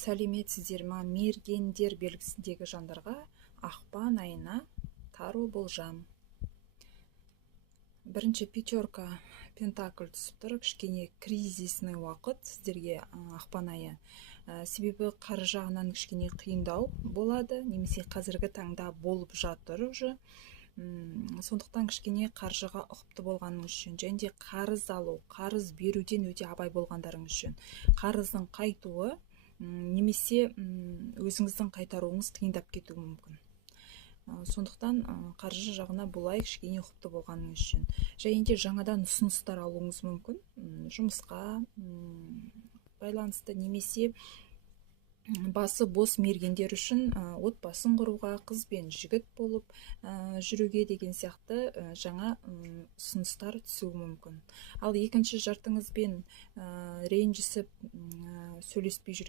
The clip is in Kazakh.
Сәлеметсіздер ма? Мергендер белгісіндегі жандарға ақпан айына тару болжам. Бірінші пятерка пентакль түсіп тұр, кішкене кризисный уақыт сіздерге ақпан айы. Себебі қаржы жағынан кішкене қиындау болады, немесе қазіргі таңда болып жатыр уже. Сондықтан кішкене қаржыға ұқыпты болғаныңыз үшін, және де қарыз алу, қарыз беруден өте абай болғандарыңыз үшін. Қарыздың қайтуы немесе өзіңіздің қайтаруыңыз қиындап кетуі мүмкін. Сондықтан қаржы жағына бұлай кішкене ұқыпты болғаныңыз үшін. Және де жаңадан ұсыныстар алуыңыз мүмкін, жұмысқа байланысты, немесе басы бос мергендер үшін отбасын құруға, қыз бен жігіт болып жүруге деген сияқты жаңа ұсыныстар түсуі мүмкін. Ал екінші жартыңызбен ренжісіп сөйлеспей жүрген